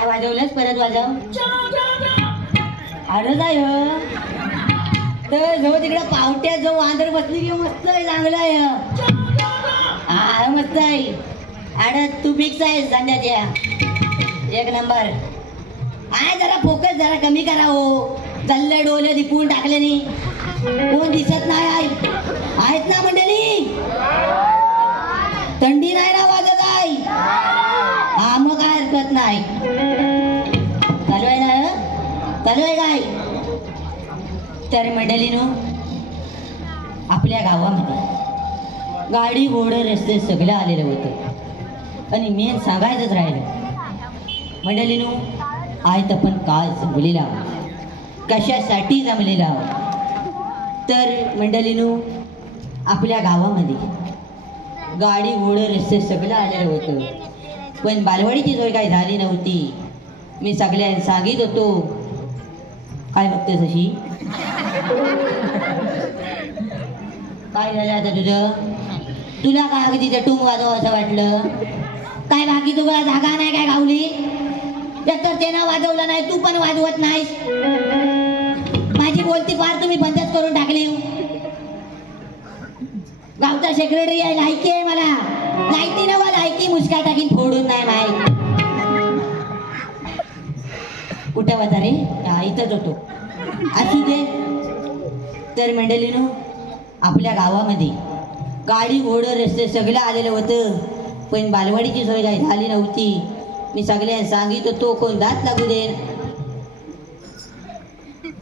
काय वाजवलंस परत वाजव. अरे काय तर जो तिकडे पावट्यात जो वांदर बसली की मस्त आहे, चांगलं आहे. हा मस्त आहे. अरे तू फिक्स आहे संध्याच्या एक नंबर. आहे जरा फोकस जरा कमी करा हो. जल्ले डोले दिपून टाकले नाही, कोण दिसत नाही. आहेत ना मंडळी, थंडी नाही ना वाजत आहे. हा मग काय हरकत नाही. चालू आहे ना, चालू आहे काय. तर मंडळीनो, आपल्या गावामध्ये गाडी घोडं रस्ते सगळं आलेलं होतं. आणि मेन सांगायचंच राहिलं मंडळीनो, आज आपण काय जमलेला, कशासाठी जमलेला. तर मंडळीनो, आपल्या गावामध्ये गाडी घोडं रस्ते सगळं आलेलं होतं, पण बालवाडीची सोय काही झाली नव्हती. मी सगळ्यांना सांगित होतो. काय बघतेस अशी, काय झालं आता तुझं. तुला काय अगदी तिथे टुंग वाजव असं वाटलं काय. बाकी तुला जागा नाही काय गावली. तर त्यानं वाजवलं नाही, तू पण वाजवत नाहीस. माझी बोलती फार तुम्ही बंदच करून टाकली. गावचा सेक्रेटरी आहे, लायकी आहे मला. लायकी नवा लायकी मुसका टाकीन फोडून नाही माहीत. कुठं होता रे. इथंच होतो. असू दे. तर मंडळीनो, आपल्या गावामध्ये गाडी घोडं रस्ते सगळं आलेलं होतं, पण बालवाडीची सोय काही झाली नव्हती. मी सगळ्यांना सांगित होतो, कोण दात लागू दे.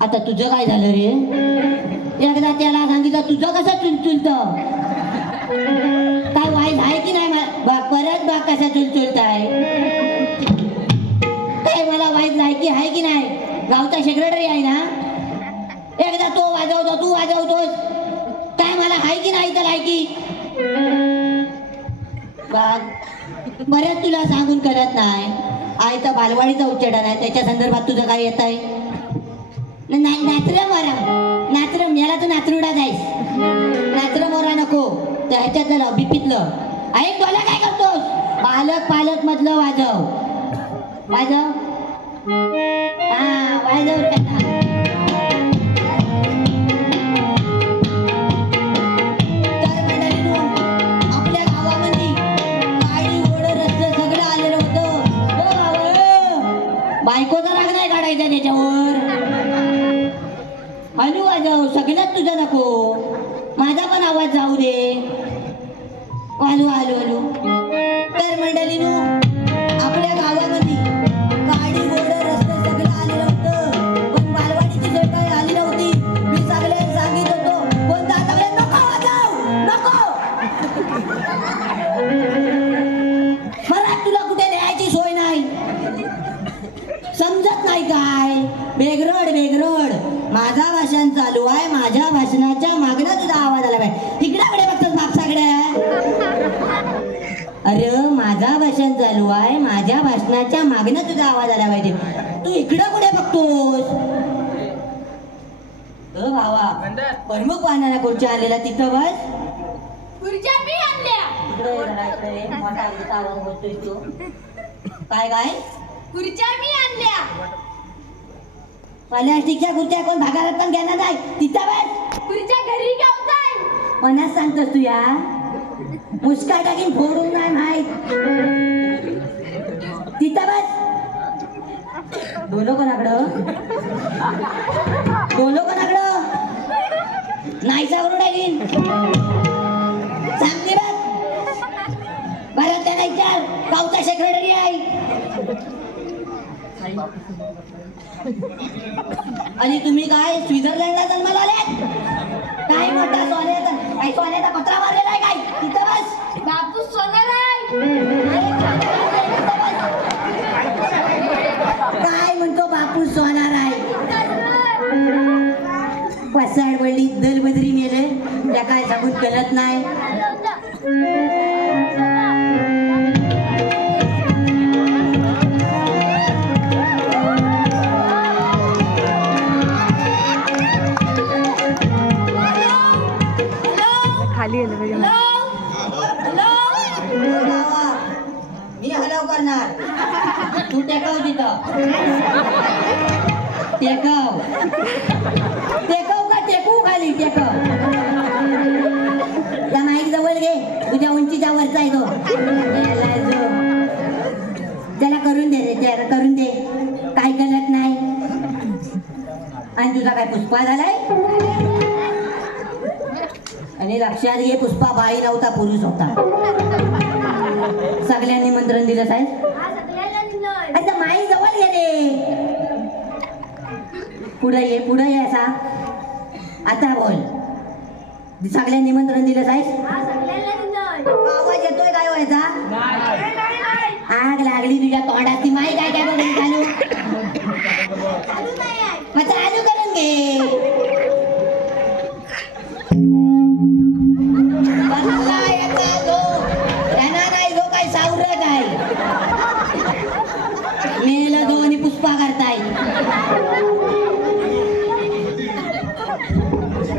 आता तुझं काय झालं रे. एकदा त्याला सांगितलं तुझं कसं चुलचुलत काय वाईट आहे की नाही. परत बाग कसा चुलचुलताय काय. मला वाईट लायकी आहे की नाही. गावचा सेक्रेटरी आहे ना, एकदा तो वाजवतो तू वाजवतोस काय. मला आहे की नाही तर लायकी. बऱ्याच तुला सांगून करत नाही. आई तर बालवाडीचा उच्चाटन आहे, त्याच्या संदर्भात तुझं काय येत आहे. नाचरं मोरा नाचरं याला तर नाचरुडा जाईस. नाचरं मोरा नको तर ह्याच्यातलं बिपीतलं ऐक. बोला काय करतोस. पालक पालक मधलं वाजव वाजव. हा वाजव रे. बायकोचा राग नाही काढायचा त्याच्यावर. हलू वाजव सगळ्यात तुझं नको. माझा पण आवाज जाऊ दे. हलू हलू हलू. तर मंडळीनो, आपल्या गावामध्ये गाडी घोडं रस्ते सगळं आलेलं होतं, पण बालवाडीची सोय काही आली नव्हती. मी सगळ्यांना सांगित होतो, कोणता सगळे नको वाजव नको. मला तुला कुठे न्यायची सोय नाही. समजत नाही काय. बेगरड बेगरड. माझा भाषण चालू आहे, माझ्या भाषणाच्या मागणं तुझा आवाज आला पाहिजे. तिकडे बघतोस बापसाकडे. अरे माझा भाषण चालू आहे, माझ्या भाषणाच्या मागणं तुझा आवाज आला पाहिजे. तू इकडं कुठे बघतोस. भावा प्रमुख वाहनाला खुर्च्या आणलेला तिथं बस. खुर्च्या मी आणल्या. काय काय खुर्च्या मी आणल्या. प्लास्टिकच्या खुर्च्या कोण भागारात पण घेणार नाही. तिथं बस. खुर्च्या घरी गावताय. मनात सांगतोस तू या. मुस्का टाकीन फोडून नाही माहित. तिथं बस. डोलो कोणाकडं डोलो कोणाकडं नाहीचा करून टाकीन. सांगते बघ. बरं त्याला विचार, गावचा सेक्रेटरी आहे. आणि तुम्ही काय स्वित्झर्लंडला जन्माला आले काय. मोठा सोन्याचा काही सोन्याचा पत्रा मारलेला आहे काय. तिथं बस. बापू सोनार आहे. काय म्हणतो बापू सोनार आहे. पसाड वळली दलबदरी नेले त्या काय सांगून कळत नाही. खाली आलं पाहिजे. मी हलव करणार. तू टेकाव तिथं टेकाव टेकाव का टेकू खाली टेकाव त्या माईक जवळ घे तुझ्या उंचीच्या वरचा आहे तो याला जो. त्याला करून दे रे त्याला करून दे काय कळत नाही आणि तुझा काय पुष्पा झालाय आणि लक्षात घे पुष्पा बाई नव्हता पुरुष होता सगळ्यांनी निमंत्रण दिलं साहेब हा सगळ्यांना दिलंय. अच्छा माई जवळ गेले पुढे ये असा आता बोल सगळ्यांनी निमंत्रण दिलं साहेब हा सगळ्यांना दिलंय. आवाज येतोय काय व्हायचा नाही, नाही, नाही. आग लागली तुझ्या तोंडात ती माई काय काय बघून चालू चालू नाही आहे. मग चालू करून घे बनला याचा जो त्यांना नाही जो काय सावरत आहे मेल दोन्ही पुष्पा करताय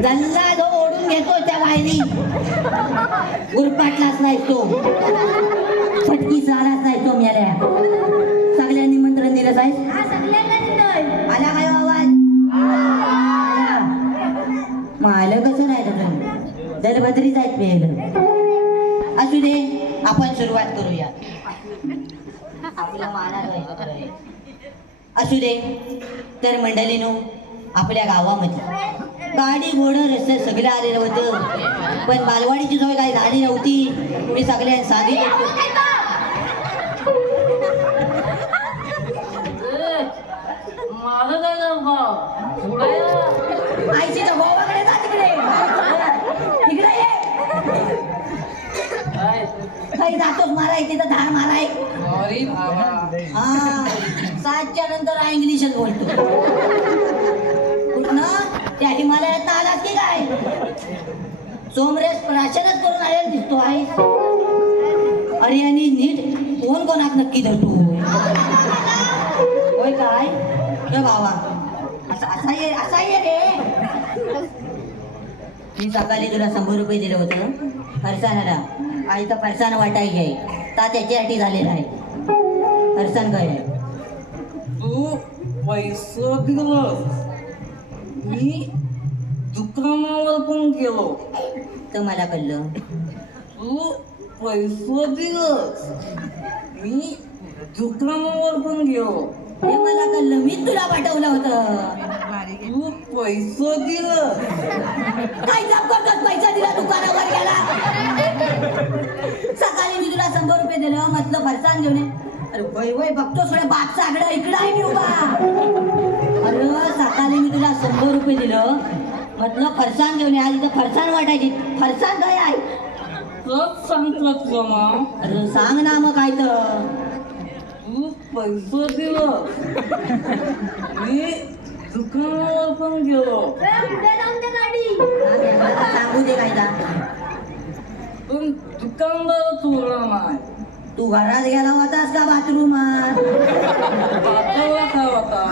गल्ला जो ओढून घेतो त्या वायरी गुरपाटलाच नाही तो फटकी चालाच नाही तो मेल्या सगळ्यांनी निमंत्रण दिलं साहेब हा सगळ्यांना दिलंय. आला काय आवाज आला. माल कसं नाही तुझं दलबदरीच आहेत पेल असू दे आपण सुरुवात करूया आपल्या मानात असू दे तर मंडळीनो आपल्या गावामध्ये गाडी घोडं रस्ते सगळं आलेलं होतं पण बालवाडीची सोय काही झाली नव्हती मी सगळ्यांना सांगितलं आईची तर गोवाकडे जा तिकडे तिकडे ये काही जातोच माराय तिथं धार माराय हा 7च्या नंतर इंग्लिशच बोलतो कुठनं त्या हिमालयात आलात की काय सोमरेस प्राशनच करून आलेला दिसतो आहे अरे आणि नीट कोण कोणाक नक्की धरतो होय काय रे बाबा असा ये रे मी सकाळी तुला 100 रुपये दिलं होतं फरसाणाला आई तर फरसाण वाटायची आहे ता त्याच्यासाठी झालेला आहे फरसाण काय आहे तू पैसा दिलं मी दुकानावर पण गेलो तर मला कळलं तू पैसा दिलंस मी दुकानावर पण गेलो हे मला कळलं मी तुला पाठवलं होतं तू पैसा दिलं काय जप करतोस पैसा दिला दुकानावर गेला सकाळी मी तुला 100 रुपये दिलं म्हटलं फरसाण घेऊन ये अरे वय वय बघतो थोडं बाप सागडं इकडं आहे मी उभा अरे सकाळी मी तुला 100 रुपये दिलं म्हटलं फरसाण घेऊन ये आज इथं फरसाण वाटायची फरसाण काय आहे तर सांगतात का मग अरे सांग ना मग काय तर तू पैसा दिलं मी दुकानावर पण गेलो ए, पुढे लावून दे गाडी. सांगू दे काय तर पण दुकानदार चोरला नाही तू घरात गेला होतास का बाथरूमात पाठवला का होता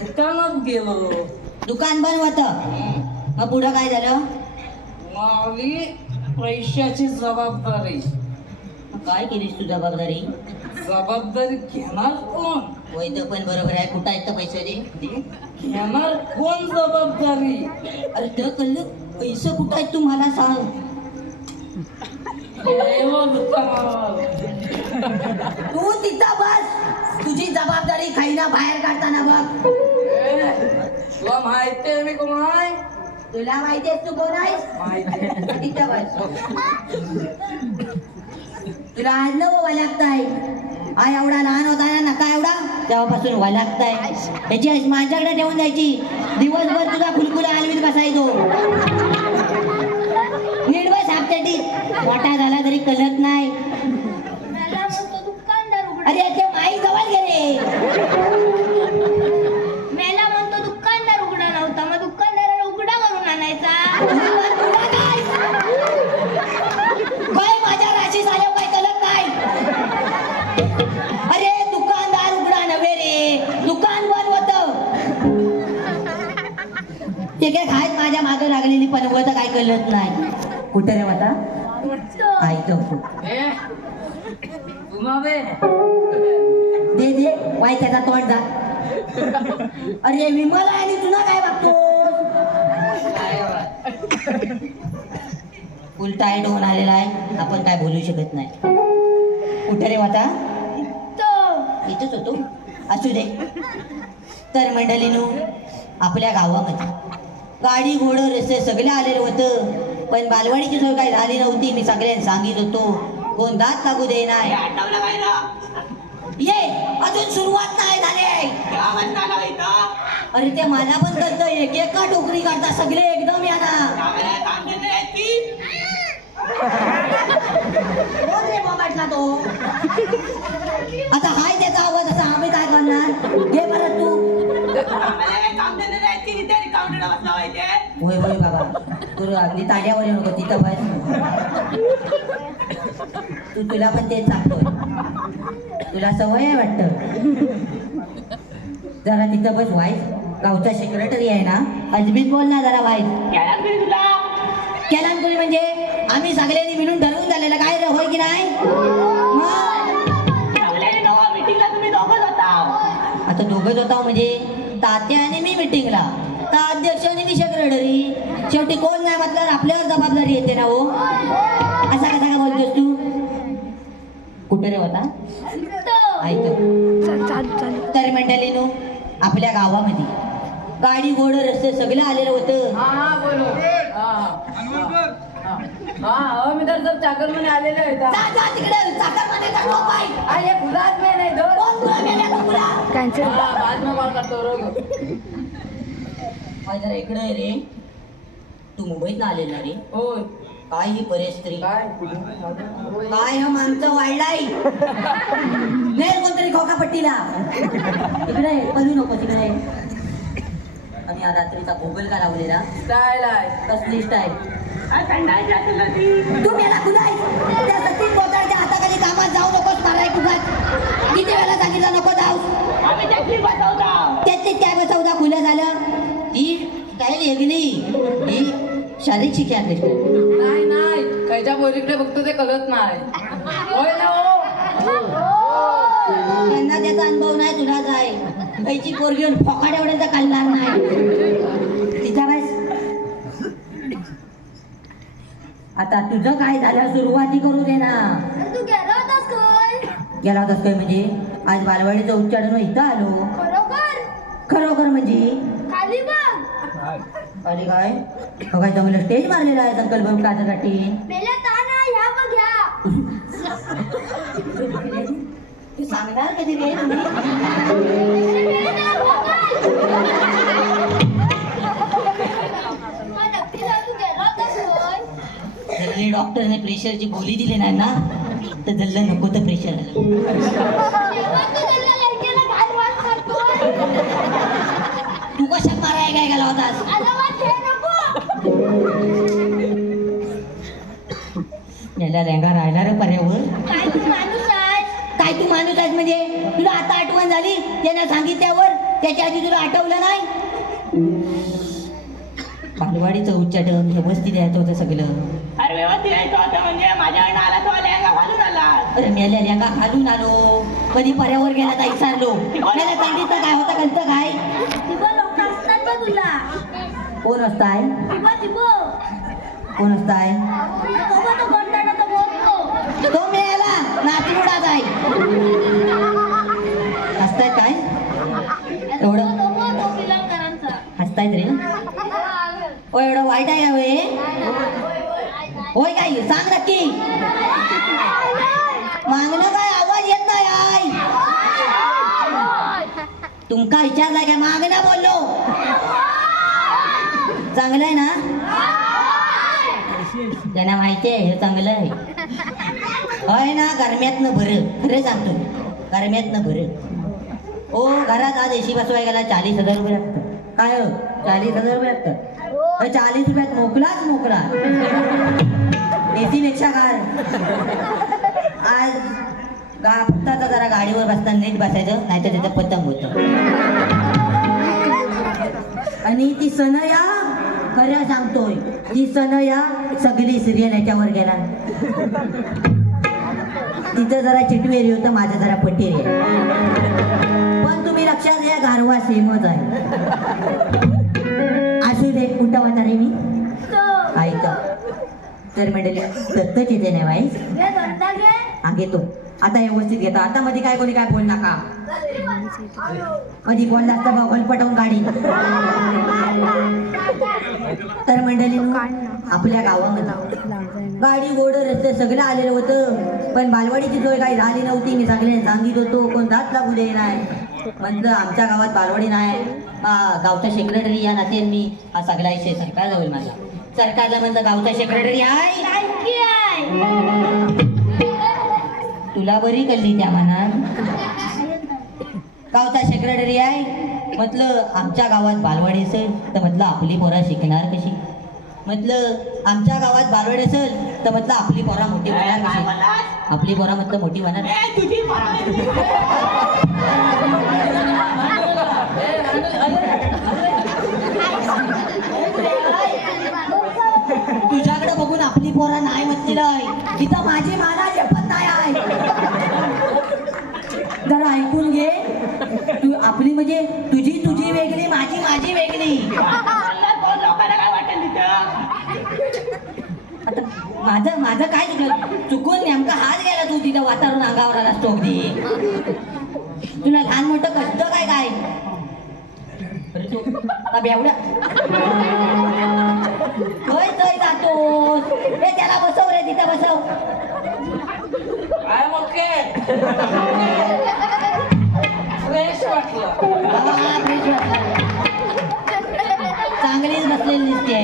दुकानात गेलो दुकान बंद होतं मग पुढं काय झालं माझी पैशाची जबाबदारी काय केलीस तू जबाबदारी घेणार कोण होय तर पण बरोबर आहे कुठं आहेत तर पैसे दे घेणार कोण जबाबदारी अरे तर कळलं पैसे कुठं आहेत तू मला सांग गेलो दुकानावर तू तिथं बस तुझी जबाबदारी खाईना बाहेर काढताना बघ तुला माहिती आहे मी कोण आहे तुला माहिती आहे तू कोण आहेस माहिती तिथं बस तुला आज न वलागताय हा एवढा लहान होता ना नका एवढा तेव्हापासून वलागताय याची आईस माझ्याकडे ठेवून जायची दिवसभर तुझा फुलफुला हलवीत बसायचो नीट बस आपल्यासाठी मोठा झाला तरी कळत नाही मला म्हणतो दुकानदार उघडा. अरे ते माई जवळ गेले मेला म्हणतो दुकानदार उघडा नव्हता मग दुकानदाराला उघडा करून आणायचा. काय माझ्या राशी झाल्या काय कळत नाही अरे दुकानदार उघडा नव्हे रे दुकान बंद होत ते काय खायत माझ्या मागे लागलेली पण होत काय कळत नाही कुठे रे होता तो. आयतं फूल. ए उमाबे दे दे वाय त्याचा तोंड जा. अरे विमल आहे आणि तुला काय बघतो? फुल टाईट होऊन आलेला आहे, आपण काय बोलू शकत नाही. कुठे रे आता? तो. इथंच होतो. असू दे. तर मंडळीनो, आपल्या गावामध्ये गाडी घोडं रस्ते सगळे आलेलं होतं, पण बालवाडीची सोय काही झाली नव्हती. मी सगळ्यांना सांगित होतो, कोण दात लागू दे नाही. ये अजून सुरुवात नाही झाली. अरे ते मला पण करतं, एक एका टोकरी काढता सगळे एकदम या ना. कोण रे बाबाटला तो? आता हाय त्याचा आवाज असा, आम्ही काय करणार? घे बरं तू. होय होय बाबा, तू अगदी ताड्यावर येऊ नको तिथं बस. तुला पण तेच सांगतोय, तुला सवय आहे वाटतं. जरा तिथं बस. वाईस गावचा सेक्रेटरी आहे ना, अजबीत बोल ना जरा. वाईस केला तुम्ही म्हणजे आम्ही सगळ्यांनी मिळून ठरवून झालेलं काय रे, होय की नाही? आता दोघंच होता म्हणजे तात्या आणि मी मिटिंगला, तर अध्यक्ष आणि मी सेक्रेटरी. शेवटी कोण नाही म्हटल्यावर आपल्यावर जबाबदारी येते ना हो. असा कसा काय बोलतोस तू? कुठे रे होता? तो. ऐक तर मंडळीनो, आपल्या गावामध्ये गाडी घोडं रस्ते सगळं आलेलं होतं. हा बोलो हा मी तर सब चाकर मध्ये आलेले आहे. जा जा तिकडे, चाकरमाने जा, नको बाई. अरे गुलाब में नाही दोन कोण तुला मेल्या का तुला? बाद में कॉल करतो रोग. बाई जरा इकडे ये रे. तू मुंबईत आलेला रे? होय. काय ही परिस्थिती? काय काय हा माणसं वाढलाय? नाही कोणतरी खोकापट्टीला. इकडे ये, पळू नको तिकडे. आणि या रात्रीचा गोगल का लावलेला? स्टाईल आहे. कसली स्टाईल? तू मेला खुलाय. त्या सतीश बोचाडच्या हाताखाली कामात जाऊ नकोस, माराय तुझाच. किती वेळा सांगितलं नको जाऊ. त्याचे काय बसवता खुलं झालं? ही काय वेगळी, ही शारीरिक शिक्षा. नाही नाही खायच्या पोरीकडे बघतो ते कळत नाही. होय ना हो. त्यांना त्याचा अनुभव नाही, तुलाच आहे. कैची पोर घेऊन फोकाट एवढ्याचा काढणार नाही. तिच्या बाईस आता तुझं काय झालं सुरुवाती करू दे ना. तू गेला होतास काय? गेला होतास काय म्हणजे? आज बालवाडीचं उच्चारण इथं आलो. खरोखर? खरोखर म्हणजे खाली बघ. आणि काय काय चांगलं स्टेज मारलेलं आहे संकल्प काचासाठी. मेल्या ताना ह्या बघ ह्या. तू सांगणार कधी रे? मेल्या हो काय? मग नक्की सांग, तू गेला होतास होय? जर डॉक्टरने प्रेशरची गोळी दिली नाही ना, तर जल्लं नको तर प्रेशर आलं. तेव्हा तू त्यांना लडक्याला घाल वाट करतोय. तू कशा माराय काय गेला होतास? आला वाट हे नको. याला लेंगा राहिला रे पर्यावर. काय तू माणूस आहेस? काय तू माणूस आहेस म्हणजे? तुला आता आठवण झाली त्याने सांगितल्यावर? त्याच्या आधी तुला आठवलं नाही? बालवाडीचं उच्चाटन व्यवस्थित यायचं होतं सगळं. अरे व्यवस्थित यायचं होतं म्हणजे माझ्याकडनं आला तो लेंगा घालून आला. अरे मेल्या लेंगा घालून आलो, कधी पर्यावर गेला तर विचारलो. मेल्या सांगितलं काय होतं कळतं काय? तिबो लोक असतात बघ तुला. कोण असताय? तिबो कोण असताय? बाबा तो कंटाळा तो बोलतो. तो मेला नाचलुडा जाय. हसताय काय? एवढं तो पिलांकरांचा. हसतायत रे? ओ एवढं वाईट आहे हवे? होय काय? सांग नक्की. मागणं काय आवाज येत नाही आई. तुमका विचारलाय काय? मागणं बोललो. चांगलं आहे ना? त्यांना माहिती आहे हे चांगलं आहे. होय ना? गरम्यातनं बरं. खरं सांगतो, गरम्यातनं बरं. ओ घरात आज एसी बसवाय गेला 40,000 रुपये लागतं. काय हो? 40,000 रुपये लागतं. 40 रुपयात मोकलाच मोकळा. एसी पेक्षा कार. आज फक्त आता जरा गाडीवर बसताना नीट बसायचं, नाही तर त्याचं पतंग होतं. आणि ती सनया खरं सांगतोय ही सण या सगळी सिरियल याच्यावर गेला तिचं जरा चिटवेरी होतं माझं जरा पटेरी आहे पण तुम्ही लक्षात घ्या गारवा सेमच आहे असू दे कुठं वाटणार आहे मी ऐक तर मंडळी दत्तच येते नाही वाईस हा घेतो आता व्यवस्थित घेतो आता मध्ये काय कोणी काय बोल नका मध्ये बोलला असता बघ पटवून गाडी तर मंडळी आपल्या गावामध्ये गाडी गोड रस्ते सगळं आलेलं होतं पण बालवाडीची सोय काही झाली नव्हती मी सगळ्यांना सांगित होतो कोण जात लागू दे नाही म्हणलं आमच्या गावात बालवाडी नाही गावचा सेक्रेटरी या नाते मी हा सगळा विषय सरकार जाईल माझा सरकारला म्हणलं गावचा सेक्रेटरी आहे तुला बरी कल्ली त्या मनात गावचा सेक्रेटरी आहे म्हटलं आमच्या गावात बालवाडी असेल तर म्हटलं आपली पोरा शिकणार कशी म्हटलं आमच्या गावात बालवाडी असेल तर म्हटलं आपली पोरा मोठी होणार कशी आपली पोरा म्हटलं मोठी होणार तुझ्याकडे बघून आपली पोरा नाही म्हटलेलं आहे तिथं माझी माना झेपत नाही आहे जरा ऐकून घे तू आपली म्हणजे तुझी वेगळी माझी वेगळी आता माझं काय चुकून नेमका हात गेला तू तिथं वातावरण अंगावर आला अगदी तुला लहान मोठं कळतं काय बेवडा तय जातोस रे त्याला बसव रे तिथं बसव चांगलीच बसलेली दिसते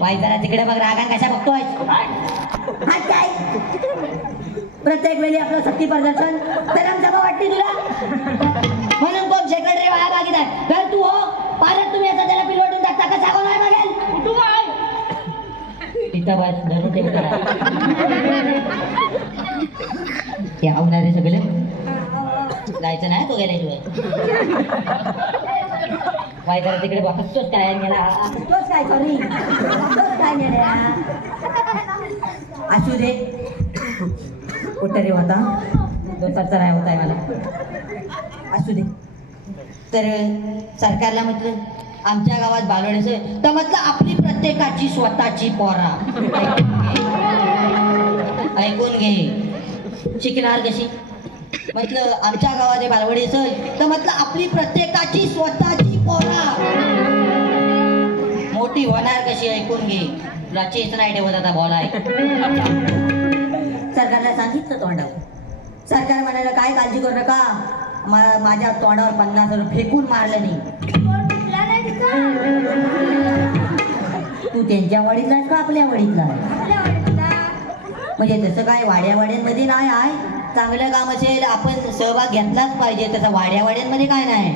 वाई जरा तिकडे बघ रागान कशा बघतोय काय प्रत्येक वेळी आपलं शक्ती प्रदर्शन तर जमा वाटते तुला म्हणून कोण सेक्रेटरी व्हायला मागित आहे तर तू हो पारत तुम्ही आता त्याला पिलवटून टाकता का सांगून नाही मागेल कुठून काय तिथं बस धरून ते आवणारे सगळे जायचं नाही तो गेल्याशिवाय वाय जरा तिकडे बघतोच काय गेला तोच काय सॉरी काय गेल्या असू दे कुठे रे होता तो सरचा राय होता मला असू दे तर सरकारला म्हटलं आमच्या गावात बालवाडीचं तर म्हटलं आपली प्रत्येकाची स्वतःची पोरा ऐकून घे शिकणार कशी म्हटलं आमच्या गावात बालवाडी असेल तर म्हटलं आपली प्रत्येकाची स्वतःची पोरा मोठी होणार कशी ऐकून घे तुला चेच नाही ठेवत आता बोलाय सरकारला सांगितलं तोंडावर सरकार म्हणाला काय काळजी करू नका माझ्या तोंडावर 50 रुपये फेकून मारलं नाही तू त्यांच्या वाडीतला का आपल्या वाडीतला म्हणजे तसं काय वाड्यांमध्ये नाही आहे चांगलं काम असेल आपण सहभाग घेतलाच पाहिजे तसं वाड्यांमध्ये काय नाही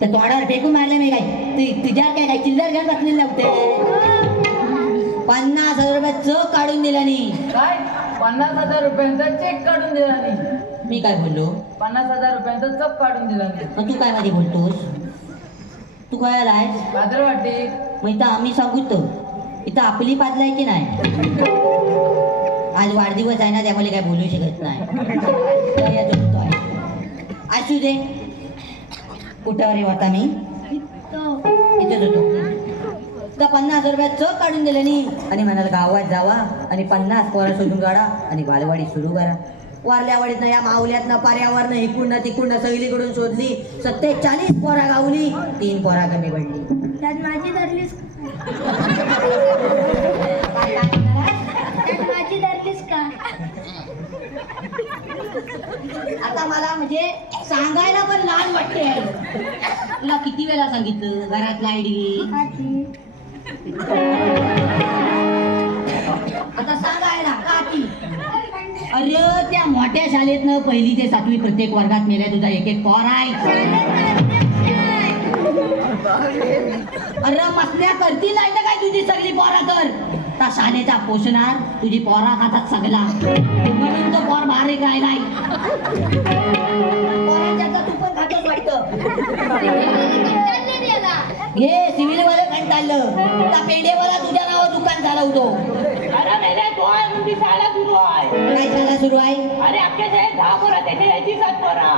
तर तोंडावर फेकून मारले मी काय तुझ्या काय चिल्लर घेऊन बसलेले होते 50,000 रुपये चेक काढून दिला नाही काय 50,000 रुपयांचा चेक काढून दिला नाही मी काय बोललो 50,000 रुपयांचा चेक काढून दिला नाही मग तू काय मध्ये बोलतोस तू काय आलाय बाजार वाटे मग इथं आम्ही सांगतो इथं आपली पाजलाय की नाही आज वाढदिवस आहे ना त्यामुळे काय बोलू शकत नाही असू दे कुठं रे होता मी इथेच होतो तर 50,000 रुपयात चेक काढून दिलं नाही आणि म्हणाल गावात जावा आणि 50 पोरं शोधून काढा आणि बालवाडी सुरू करा वारल्या वाडीतनं या माऊल्यातनं पाऱ्यावरनं इकडनं तिकडनं सगळीकडून शोधली 47 पोरा गावली 3 पोरा कमी पडली त्यात माझी धरलीस माझी धरलीस का आता मला म्हणजे सांगायला पण लाज वाटते तुला किती वेळा सांगितलं घरात लाईट घे आता सांगायला का ती अरे त्या मोठ्या शाळेतनं 1ली ते 7वी प्रत्येक वर्गात मेल्या तुझा एक पोर आहे अरे मसल्या करतील नाही तर काय तुझी सगळी पोरा तर त्या शानेचा पोषणार तुझी पोरा खातात सगळा म्हणून तो पोर बारीक राहिलाय पोरांच्या तू पण खातोच वाटतं घे सिव्हिल वाले कंटाळलं त्या पेंडेवाला तुझ्या नावावर दुकान चालवतो अरे मेले तो आहे म्हणजे शाळा सुरू आहे. काय शाळा सुरू आहे अरे अख्ख्या शाळेत 10 पोरं त्याची यायची 7 पोरं.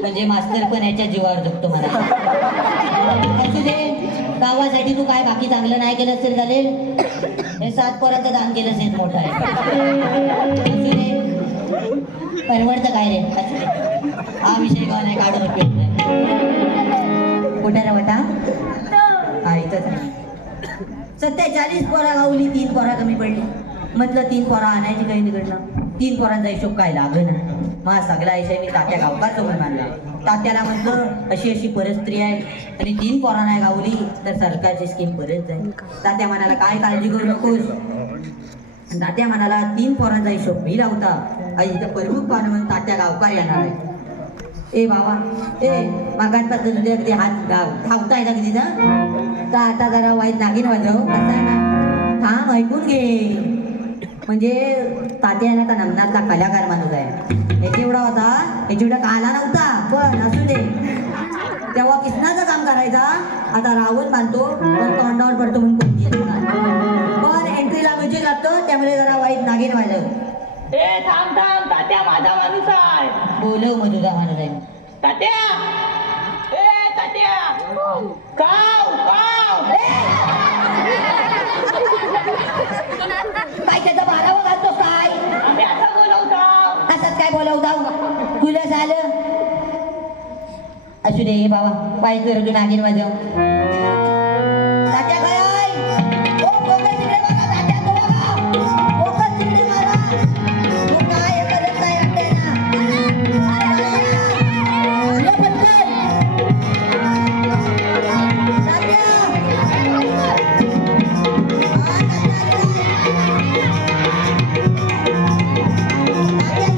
म्हणजे मास्तर पण याच्या जीवावर जगतो मला असू दे गावासाठी तू काय बाकी चांगलं नाही केलं तर चालेल हे 7 पोराचं दान केलंच हेच मोठं आहे असू दे परवडतं काय रे असू दे हा विषय गाव नाही काढून उपयोग नाही कुठे रे बेटा हा इथंच आहे. सध्या 40 पोरा गावली 3 पोरा कमी पडली म्हटलं 3 पोरा आणायची काही निघडलं 3 पोरांचा हिशोब काय लागलं माझा सगळा विषय मी तात्या गावकार सोबत मानला तात्याला म्हटलं अशी अशी परिस्थिती आहे आणि 3 पोरा नाही गावली तर सरकारची स्कीम परत जाईल तात्या म्हणाला काय काळजी करू नकोस तात्या म्हणाला 3 पोरांचा हिशोब मी लावता आणि इथं प्रमुख पाहुणे म्हणून तात्या गावकार येणार आहे ए बाबा ए मागांपासून तुझे अगदी हात धावताय ना कधी ना तर आता जरा वाईट नागिन वाजव कसं आहे ना थांब ऐकून घे म्हणजे तात्या ना तर नमनातला कलाकार माणूस आहे याची एवढा होता याची एवढा काला नव्हता पण असू दे तेव्हा किसनाचं काम करायचा आता रावण बांधतो पण तोंडावर पडतो म्हणून कोणती येत नाही. पण एंट्रीला म्युझिक लागतो त्यामुळे जरा वाईट नागिन वाजव ए थांब थांब तात्या माझा माणूस आहे. बोलव मग तुझा माणूस आहे तात्या ए तात्या काव काव काय त्याचा बारावा घालतो काय आम्ही असं बोलवतो. असंच काय बोलवता तुला झालं असू दे बाबा पाहिजे तर तू नागिन वाजव तात्या काय ओ फोकस तिकडे मारा तात्या तो बघा फोकस तिकडे मारा तू काय करत नाही वाटते ना ये पटकन तात्या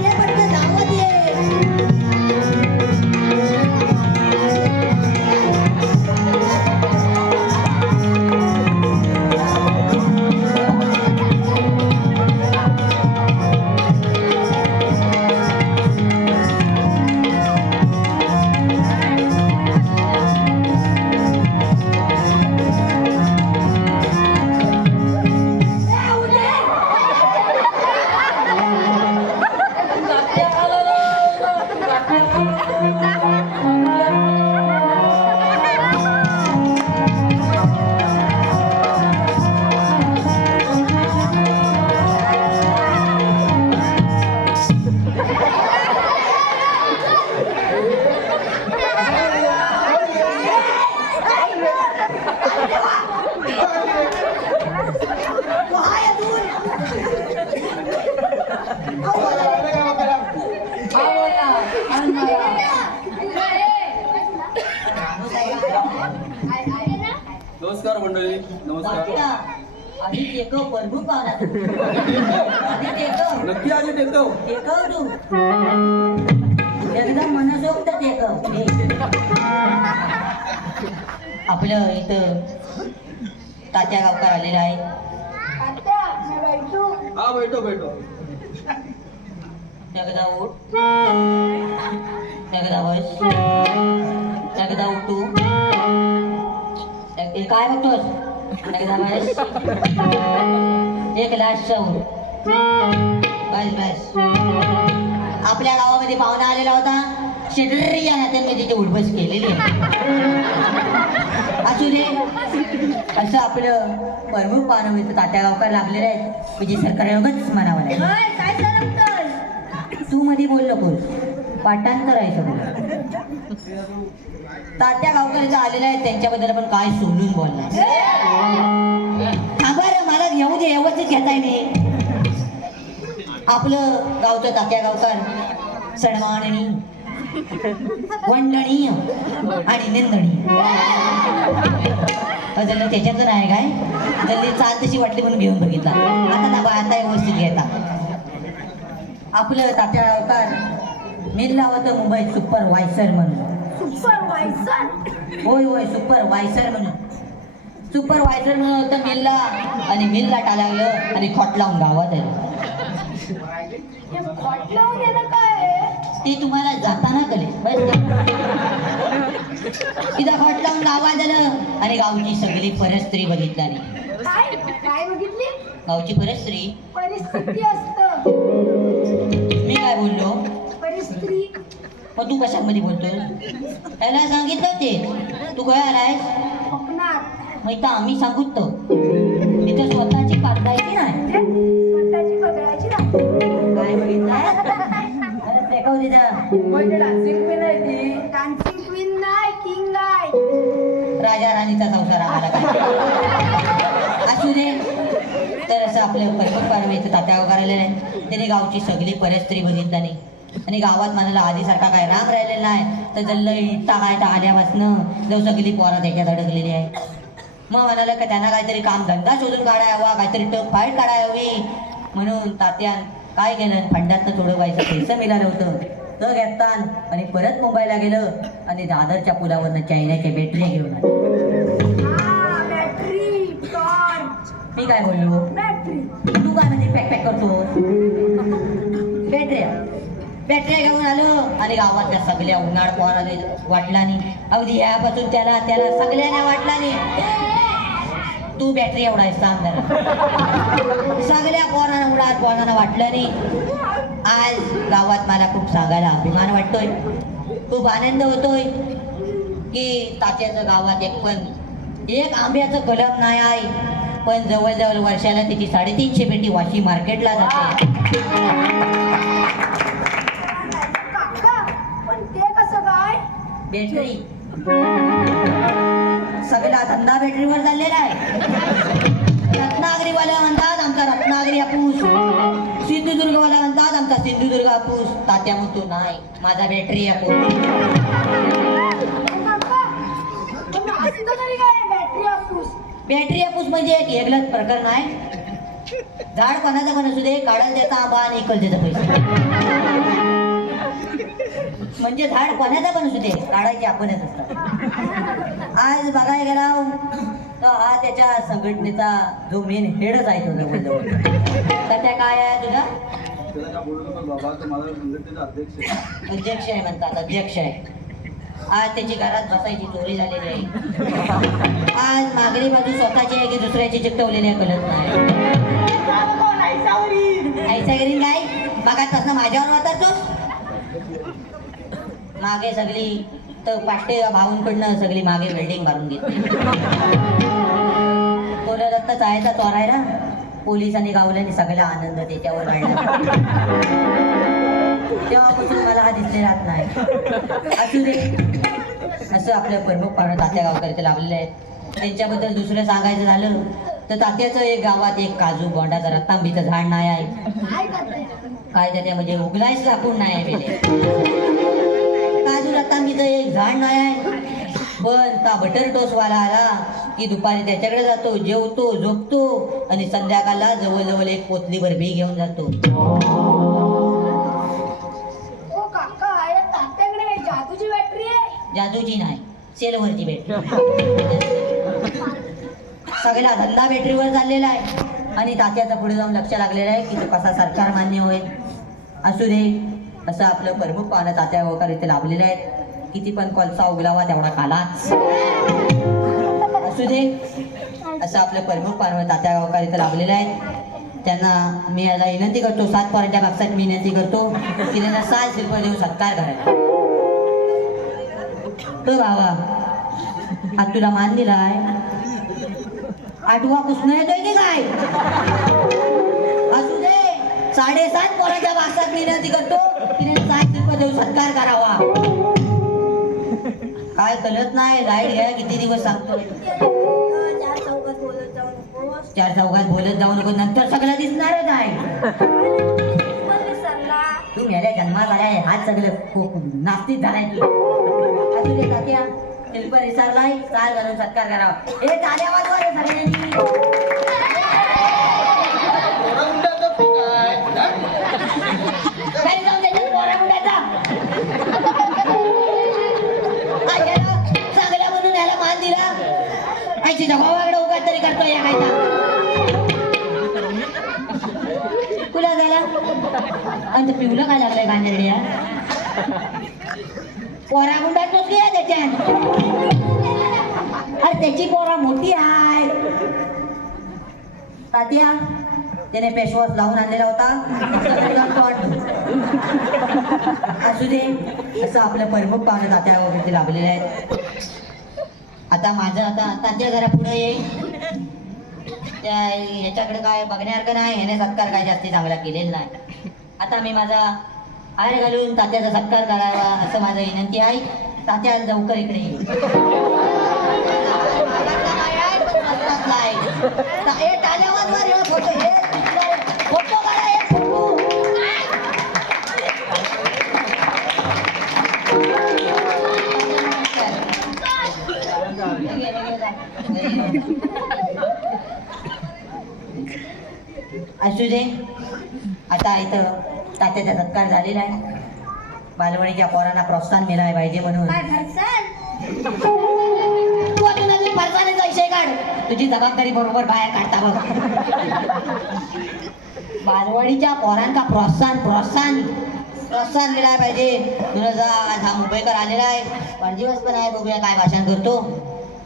ये पटकन धावत ये नमस्कार मंडळी नमस्कार आधी टेकव प्रभू पावला आधी टेकव नक्की आधी टेकव टेकव तू एकदम मनसोक्त टेकव आपलं इथं तात्या गावकार आलेला आहे हा बैठो बैठो एकदा उठ एकदा बस एकदा उठू काय बघतोस एकदा बस एक लास्ट सौर बस बस आपल्या गावामध्ये पाहुणा आलेला होता शेटरी या नात्याने तिथे उडबस केलेली आहे असू दे असं आपलं प्रमुख पाहुणं इथं तात्या गावकार लागलेलं आहे म्हणजे सरकार योगच म्हणावं लागेल होय, काय सरकतोय? तू मध्ये बोल नकोस पाठांतर आहे सगळं तात्या गावकर इथं आलेले आहेत त्यांच्याबद्दल आपण काय सोडून बोलणार थांबा रे मला घेऊ दे व्यवस्थित घेताय मी आपलं गावचं तात्या गावकर सन्माननीय वंदनीय आणि निंदनीय जल्ली त्याच्यातलं नाही काय जल्ली चाल तशी वाटली म्हणून घेऊन बघितला आता दाबा आता व्यवस्थित घेता आपलं तात्या गावकर मी लावतं मुंबईत सुपरवायझर म्हणून सुपरवायझर. होय होय सुपरवायझर म्हणून होतं मिलला आणि मिलला टाळावलं आणि खोट लावून गावात आलं. हे खोट लावून येणं काय आहे? ती तुम्हाला जाताना कळेल. तिचा खोट लावून गावात आलं आणि गावची सगळी परस्त्री बघितला नाही. काय काय बघितली? गावची परस्त्री. परिस्थिती असतं. मी काय बोललो? परिस्थिती. मग तू कशामध्ये बोलतो? त्याला सांगितलं ते तू काय आलायस? कोकणात. मग इथं आम्ही सांगूत तो इथं स्वतःची पाठवायची नाही. स्वतःची बघायची नाही. काय बघितलं? देखाव तिथं. म्हणजे डान्सिंग पण आहे ती. डान्सिंग क्वीन नाही, किंग आहे. राजा राणीचा संसार आम्हाला काय असू दे. तर असं आपलं परमेश्वर तात्या करायला नाही. त्याने गावची सगळी परस्त्री बघितला नाही आणि गावात म्हणाला आधीसारखा काय राम राहिलेला नाही. तर जल्ल इट्टा काय तर आल्यापासनं जो सगळी पोरं त्याच्यात अडकलेली आहे. मग म्हणाला का त्यांना काहीतरी काम धंदा शोधून काढाय हवा, काहीतरी टप फाईट काढाय हवी. म्हणून तात्यान काय केलं, फंडातनं थोडं व्हायचं पैसे मिळालं होतं तर घेतान आणि परत मुंबईला गेलं आणि दादरच्या पुलावरनं चायनाच्या बॅटरी घेऊन आलं. हा, बॅटरी, टॉर्च. मी काय बोललो? बॅटरी. तू काय म्हणजे पॅक करतो? बॅटऱ्या घेऊन आलो आणि गावातल्या सगळ्या उन्हाळ पोराला वाटला नाही. अगदी यापासून त्याला सगळ्यांना वाटला नाही. तू बॅटरी एवढा आहे सांग जरा. सगळ्या पोरांना वाटलं नाही. आज गावात मला खूप सांगायला अभिमान वाटतोय, खूप आनंद होतोय की तात्याचं गावात एक आंब्याचं कलम नाही आहे, पण जवळजवळ वर्षाला त्याची 350 पेटी वाशी मार्केटला जाते. काका, पण ते कसं काय? बॅटरी सगळा धंदा बॅटरीवर चाललेला आहे. रत्नागिरीवाला म्हणतात आमचा रत्नागिरी हापूस, सिंधुदुर्गवाला म्हणतात आमचा सिंधुदुर्ग हापूस. तात्या म्हणतो नाही, माझा बॅटरी हापूस. काका, पण असतं तरी काय बॅटरी हापूस? बॅटरी हापूस म्हणजे एक वेगळंच प्रकरण आहे. झाड कोणाचं पण असू दे, काढायला देता आंबा आणि इकल देता पैसे. म्हणजे झाड कोणाचं पण असू दे, काढायचे आपणच असतात. आज बघायला गेला तर हा त्याच्या संघटनेचा जो मेन हेडच आहे तो जवळजवळ. तर त्या काय आहे तुझा? त्याला काय बोलू नका बाबा, तो माझा संघटनेचा अध्यक्ष आहे. अध्यक्ष आहे म्हणतात, अध्यक्ष आहे. आज त्याची घरात बसायची चोरी झालेली आहे. आज मागणी बाजू स्वतःची आहे की दुसऱ्याची चिकटवलेली आहे कळत नाही. ऐसा घरी काय बघा माझ्यावर वाटतोस. मागे सगळी तर पाष्टे भाऊंकडनं सगळी मागे वेल्डिंग मारून घेतली. दत्त जायचा चोरायला पोलिसांनी गावल्याने सगळा आनंद त्याच्यावर वाढला. तेव्हापासून मला हा दिसले राहत नाही. असू दे. असं आपल्या प्रमुख पाहुणे तात्या गावकरी लाभलेले आहेत. त्यांच्याबद्दल दुसरं सांगायचं झालं तर तात्याचं एक गावात एक काजू बोंडाचं रत्तांबीचं झाड नाही आहे. काय त्याच्या म्हणजे उगलायच लाकूड नाही आहे बेले. काजू रत्तांबीचं एक झाड नाही आहे. पण ता बटर टोसवाला आला की दुपारी त्याच्याकडे जातो, जेवतो, झोपतो आणि संध्याकाळला जवळजवळ एक पोतलीभर बी घेऊन जातो. ओ काका, या तात्याकडे काही जादूची बॅटरी आहे? जादूची नाही, सेलवरची बॅटरी. सगळा धंदा बॅटरीवर चाललेला आहे आणि तात्याचं पुढे जाऊन लक्ष लागलेलं आहे की तो कसा सरकार मान्य होईल. असू दे. असं आपलं प्रमुख पाहुणं तात्या गावकर इथे लाभलेले आहेत. किती पण कोलसा उगलावा तेवढा कालाच. असू दे. असं आपलं प्रमुख पाहुणं तात्या गावकर इथे लाभलेले आहेत. त्यांना मी याला विनंती करतो, 7 पोरांच्या बाबतीत मी विनंती करतो की त्यांना 600 रुपये देऊन सत्कार करायला. तो बाबा आज तुला मान दिलाय, आठवा पुसणं येतोय की काय? असू दे. 7.5 पोरांच्या बाबतीत मी विनंती करतो की त्यांना 600 रुपये देऊन सत्कार करावा. काय कळत नाही. लाईट घ्या किती दिवस सांगतो. 4 चौघात बोलत जाऊ नको, नंतर सगळं दिसणारच आहे. तू मेल्या जन्मात आलाय, हात सगळं खूप नास्तिक झालाय तू. असू दे तात्या, शिल्प विसरलाय, चाल घालून सत्कार करावा. हे टाळ्या वाजवा रे सगळ्यांनी. घरी जाऊन त्याच्यात पोरा मुंड्याचा. आणि पिवलं काय लागलंय गांजरड्या पोरा गुंडातच घ्या त्याच्यात अरे त्याची पोरा मोठी आहे तात्या त्याने पेशवास लावून आणलेला होता असू दे असं आपलं प्रमुख पाहुणे तात्या वगैरे लाभलेले आहेत. आता माझं आता तात्या जरा पुढे येईल त्या ह्याच्याकडे काय बघण्यासारखं नाही ह्याने सत्कार काय जास्ती चांगला केलेला नाही. आता मी माझा आयर घालून तात्याचा सत्कार करावा असं माझं विनंती आहे. तात्या लवकर इकडे येईल. फोटो काढा हे फोटो. असू दे आता इथं तात्याचा सत्कार झालेला आहे. बालवणीच्या पोरांना प्रोत्साहन मिळायला पाहिजे म्हणून काय फरसान तू अजून अजून फरसाण्याचा विषय काढ. तुझी जबाबदारी बरोबर बाहेर काढता बघ. बालवाडीच्या पोरांना प्रोत्साहन प्रोत्साहन प्रोत्साहन मिळायला पाहिजे. तुला जा आज हा मुंबईकर आलेला आहे वाढदिवस पण आहे बघूया काय भाषण करतो.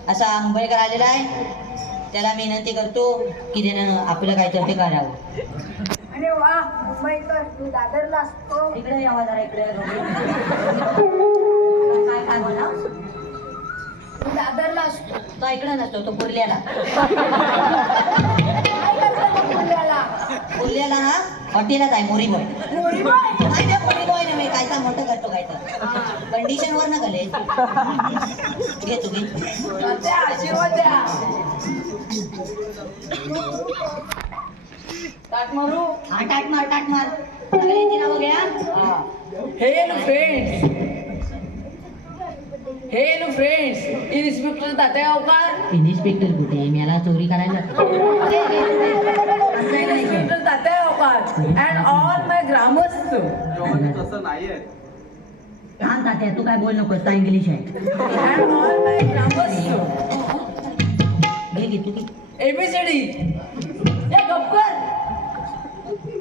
असा हा मुंबईकर आलेला आहे त्याला मी विनंती करतो की त्यानं आपलं काहीतरी ते करावं. अरे वा मुंबईकर तू दादरला असतो. इकडे यावा जरा इकडे काय काय बोला तू दादरला असतो. तो इकडे नसतो तो कुर्ल्याला काय करतो मग पुण्याला? कुर्ल्याला हा हॉटेलच आहे मोरी बॉय मोरी बाई. मोरी बॉय नव्हे कायचा मोठं करतो काय तर कंडिशन वर ना कले घे तू घे तात्या, आशीर्वाद द्या. ताट मारू. हा टाट मार सगळ्यांची नावं घ्या. Hello friends inspector Tatya Gavkar. Inspector कुठे मला चोरी करायला inspector Tatya Gavkar and all my ग्रामस्थ. तसं नाहीये. थांब तात्या तू काय बोल नकोस इंग्लिश आहे. अँड ऑल माय ग्रामस्थ. घे तू घे. एबीसीडी ए गप्पर.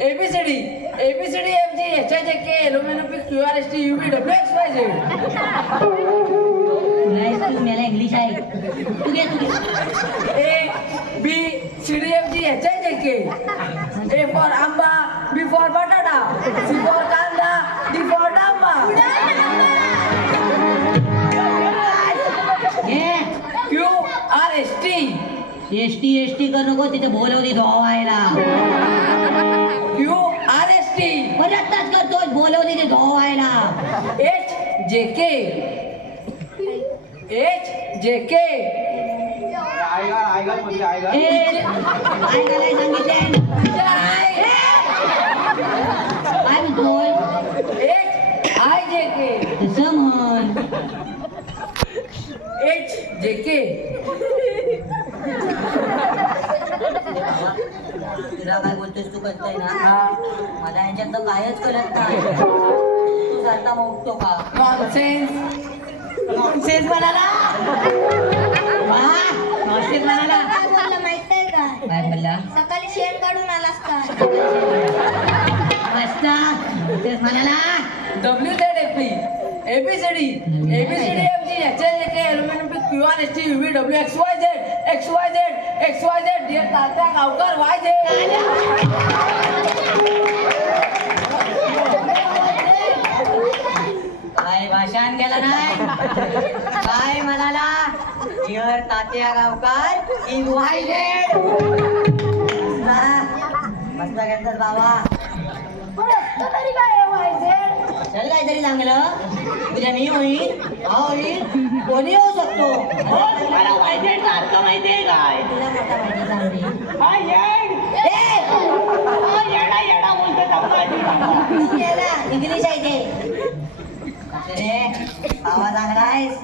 A B C D M G HIJK LMNOP QRST UV WXYZ. तू मला इंग्लिश आहे तू घे ABCDFG HIJK. A for आंबा, B for बटाटा, C for कांदा, D for डांबा. QRST. एसटी कर नको तिथे बोलवली धोवायला. QRST. परतच करतोय बोलवली ते धोवायला. HJK. आयगा म्हणजे आयगा. काय करायला सांगितले काय म्हणतोय HIJK. तसं म्हण. HJK. तुला काय बोलतोस तू कळतंय ना हा. मला यांच्यात तर कायच कळत नाही. तू सारखा मोठतो का नॉनसेन्स. नॉनसेन्स म्हणाला. नॉनसेन्स म्हणाला. काय बोलला माहितीये का? काय बोलला सकाळी शेण काढून आलास का? तेच म्हणाला. WZFP. ABCD MG HIJK LMNOP QRST UV WXYZ XYZ dear Tatya Gavkar YZ. काय भाषण केलं नाही काय म्हणाला डिअर तात्या गावकर इन वायझेड. मस्त घेतलं बाबा. पण असतं तरी काय आहे व्हायचं? चल काहीतरी चांगलं उद्या मी होईल हा होईल कोणी होऊ शकतो. मला वायझेडचा अर्थ माहितीये काय? तुला मोठा माहिती सांगते. हा येड. ए! हा येडा बोलतो समजा. याला इंग्लिश आहे ते. रे आवाज चांगला आहेस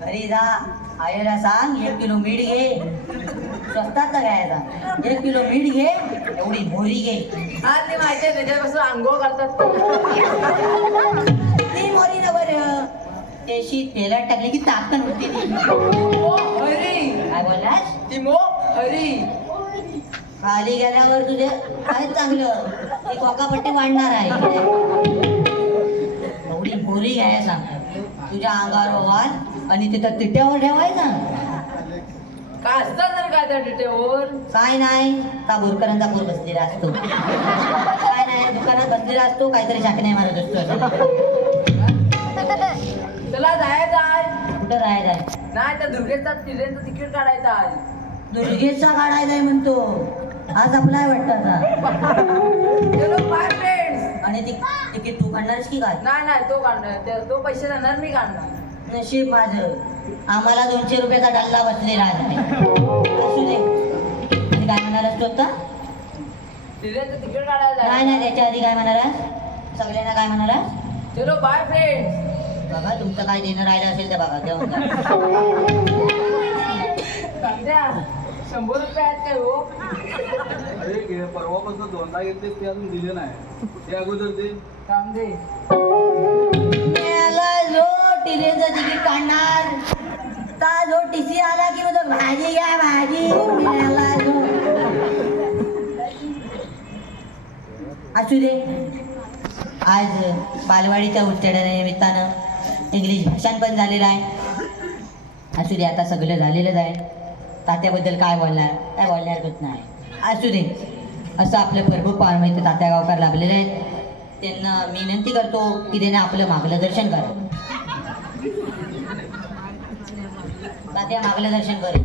घरी जा आईला सांग 1 किलो मीठ घे. स्वस्ताचा घ्यायचा 1 किलो मीठ घे एवढी मोहरी घे. हा ते माहिती आहे त्याच्यापासून आंघोळ करतात. ती मोहरी ना बरं त्याशी तेलात टाकली की ताकद होती ती. हरी काय बोललास ती मो हरी. खाली गेल्यावर तुझे काय चांगलं एक वाकापट्टी वाढणार आहे एवढी बोरी घ्याय सांग तुझ्या अंगावर वाल आणि तिथं तिट्यावर ठेवायचा काय असतं तर काय त्या डिटेवर काय नाही का बोरकरांचा पोर बसलेला असतो काय नाही दुकानात बसलेला असतो काहीतरी शाकण्या मारत असतो तुला जायचं आहे कुठं राहायचं आहे नाही त्या दुर्गेचा ट्रेनचं तिकीट काढायचं आहे दुर्गेशचा काढायचा आहे म्हणतो आज आपला वाटतं आता चलो बाय फ्रेंड्स आणि तिकीट तू काढणारच की काय नाही तो काढणार तो पैसे देणार मी काढणार नशीब माझं आम्हाला 200 रुपयाचा डल्ला बसलेला आहे असू दे आणि काय म्हणाल असतो आता ट्रेनचं तिकीट काढायचं नाही आहे नाही त्याच्या आधी काय म्हणाला सगळ्यांना काय म्हणाला चलो बाय फ्रेंड्स बघा तुमचं काय देणं राहिलं असेल तर बघा देऊन जा. कांद्या 100 रुपये आहेत काय हो अरे परवापासून 2दा घेतले ते अजून दिले नाही ते अगोदर ते कांदे मेला जो टिरेचं तिकीट काढणार ता जो टीसी आला की मग भाजी घ्या भाजी मेला जो असू दे आज बालवाडीच्या उच्चाटना निमित्तानं इंग्लिश भाषण पण झालेलं आहे असू दे आता सगळं झालेलंच आहे तात्याबद्दल काय बोलणार होत नाही असू दे असं आपलं प्रभू पारमाईत तात्या गावकर लागलेले आहेत त्यांना मी विनंती करतो की त्याने आपलं मागलं दर्शन करा तात्या मागलं दर्शन करे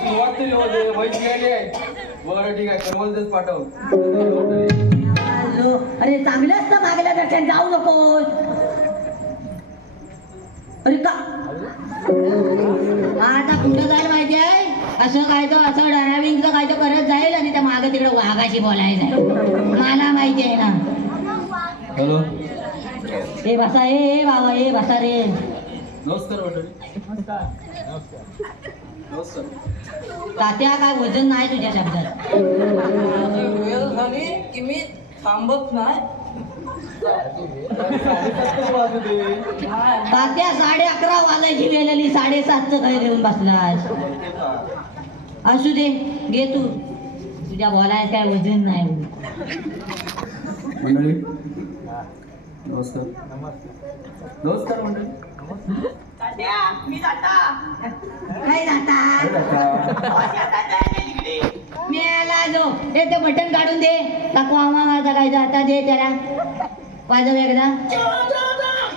सुरुवात तरी होते वैज गेले बरं ठीक आहे कमलच पाठव अरे चांगलं असतं मागलं दर्शन जाऊ नकोस अरे का आता कुठं जायला माहिती आहे असं काय तो असं ड्रायव्हिंगचं काय तो करत जाईल आणि त्या मागे तिकडे वाघाशी बोलायचं मला माहिती आहे ना हॅलो ए बसा ए बाबा ए बसा रे नमस्कार मंडळी नमस्कार तात्या काय वजन नाही तुझ्या शब्दात वेळ झाली की मी थांबत नाही तात्या 11:30 वाजायची वेळ आली 7:30चं काय घेऊन बसलास असू दे घे तू तुझ्या बोलायचं काय वजन नाही मंडळी नमस्कार नमस्कार मंडळी तात्या मी जाता काय जाता आता जायला तिकडे मेला जो हे ते बटन काढून दे दाखवा माझा काय आता दे त्याला वाजव एकदा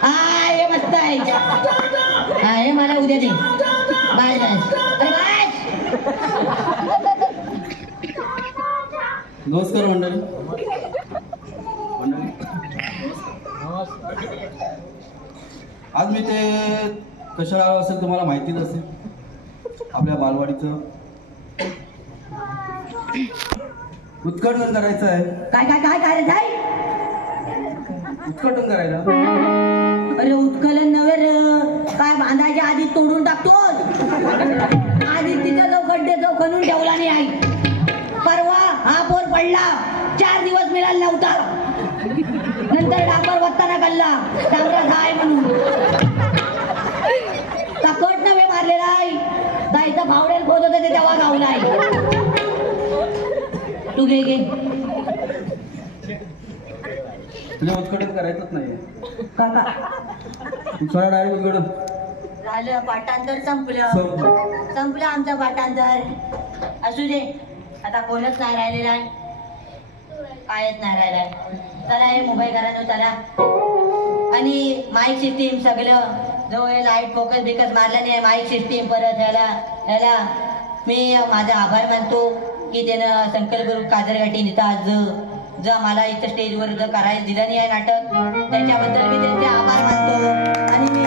हा हे मस्त आहे हा हे मला उद्या दे बाय बस अरे बाय नमस्कार मंडळी आज मी ते कशा असेल तुम्हाला माहितीच असेल आपल्या बालवाडीचं उद्घाटन करायचं आहे काय काय काय काय रे जाय उद्घाटन करायला अरे उत्कलन नव्हे रे काय बांधायच्या आधी तोडून टाकतो आधी तिथं जो खड्डे जो खणून ठेवला नाही आई परवा हा पोर पडला 4 दिवस मिळाला नव्हता नंतर डांबर वत्ताना कल्ला डांबरा जाय म्हणून कट नव्हे मारलेला आई जायचं फावड्याला खोद होतं ते तेव्हा गावलाय तू घे घे तुझे उद्घाटन करायचंच नाही काका तुझा डायरेक्ट उद्घाटन झालं पाठांतर संपलं आमचं पाठांतर असू दे आता कोणच नाही राहिलेला आहे कायच नाही राहिलाय चला हे मोबाईल करा चला आणि माईक सिस्टीम सगळं जवळ लाईट फोकस बिकस मारला नाही माईक सिस्टीम परत ह्याला मी माझा आभार मानतो की त्यानं संकल्प ग्रुप काजरगाठी नेता आज जर मला इथं स्टेजवर जर करायला दिलं नाही आहे नाटक त्याच्याबद्दल मी त्यांचे आभार मानतो आणि मी